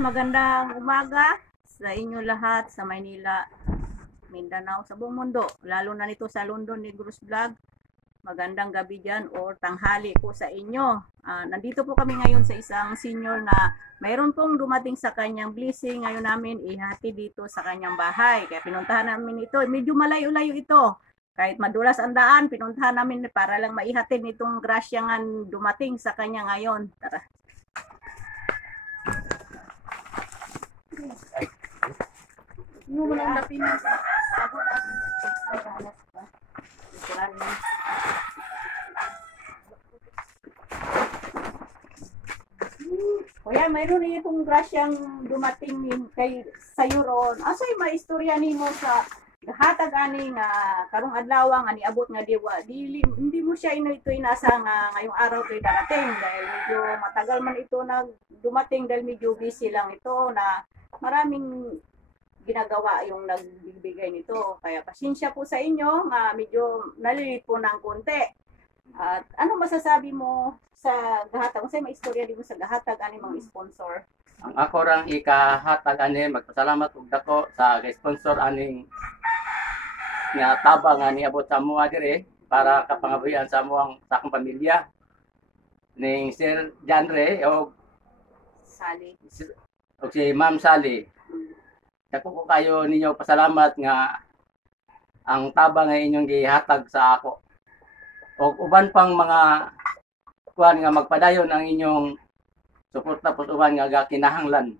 magandang umaga sa inyo lahat sa Maynila, Mindanao, sa buong mundo. Lalo na nito sa London ni Negros Vlog. Magandang gabi dyan or tanghali po sa inyo. Nandito po kami ngayon sa isang senior na mayroon pong dumating sa kanyang blessing. Ngayon namin ihati dito sa kanyang bahay. Kaya pinuntahan namin ito. Medyo malayo-layo ito. Kahit madulas ang daan, pinuntahan namin para lang maihatid nitong grasyangan dumating sa kanya ngayon. Tara. Ano mo lang dapin na sa Kuya, mayroon na itong grasyang dumating kay sayo ron. Asay maistorya nimo sa hatag ani nga karong adlaw nga niabot nga diwa. Hindi mo siya ito inasa nga ngayong araw kay darating dahil medyo matagal man ito dumating dahil medyo busy lang ito na maraming ginagawa yung nagbibigay nito. Kaya pasensya po sa inyo nga medyo nalilit po ng konti. At ano masasabi mo sa gahatag? Kasi may istorya din mo sa gahatag ani mga sponsor. Ang ako rang ikahatag ani magpasalamat ug dako sa sponsor aning nga tabang nga niabot sa mua dire para kapangabuhian sa amuang sa akong pamilya ning Sir Janre o Sally. o si Ma'am Sally. Dako ko kayo ninyo pasalamat nga ang tabang nga inyong gihatag sa ako. O uban pang mga kuan nga magpadayon ang inyong suporta po uban nga kinahanglan.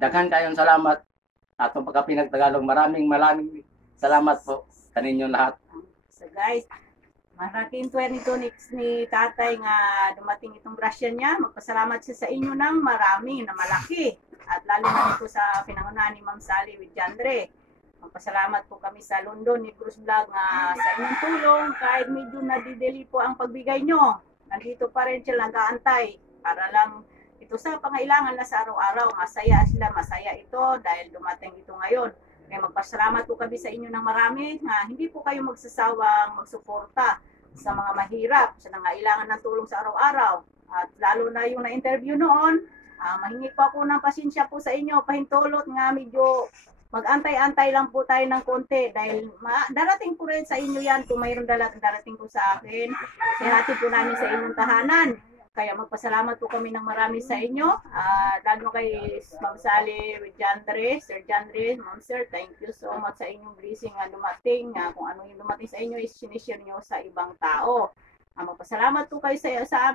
Daghan kayong salamat atong pagkapinagtagalog. Maraming salamat po kaninyo lahat. So guys, maraking 22 ni tatay nga dumating itong grasya niya. Magpasalamat siya sa inyo ng marami na malaki. At lalo na ito sa pinangunahan ni Ma'am Sally with Jandre. Magpasalamat po kami sa London ni Negros Vlog nga sa inyong tulong kahit medyo nadideli po ang pagbigay nyo. Nandito pa rin sila nag-aantay para lang ito sa pangailangan na sa araw-araw. Masaya sila, masaya ito dahil dumating ito ngayon. Kaya magpasalamat po kami sa inyo ng marami nga hindi po kayo magsasawang magsuporta sa mga mahirap, sa nangailangan ng tulong sa araw-araw. At lalo na yung na-interview noon, mahingi po ako ng pasensya po sa inyo, pahintulot nga medyo mag-antay-antay lang po tayo ng konti dahil darating po rin sa inyo yan kung mayroong darating po sa akin. Ihati po namin sa inyong tahanan. Kaya magpasalamat po kami ng marami sa inyo. Lalo kay Ma'am Sally with Jandre, Sir Jandre, Ma'am Sir, thank you so much sa inyong blessing nga dumating. Kung ano yung dumating sa inyo is sinishare nyo sa ibang tao. Magpasalamat po kayo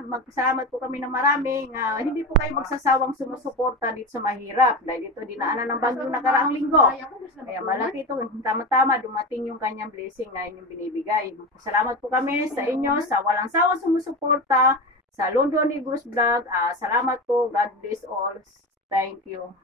magpasalamat po kami ng marami nga hindi po kayo magsasawang sumusuporta dito sa mahirap dahil ito dinaanan ng bagyong nakaraang linggo. Kaya malaki ito, tama-tama dumating yung kanyang blessing nga inyong binibigay. Magpasalamat po kami sa inyo sa walang sawang sumusuporta sa London Negros Vlog. Salamat po. God bless all. Thank you.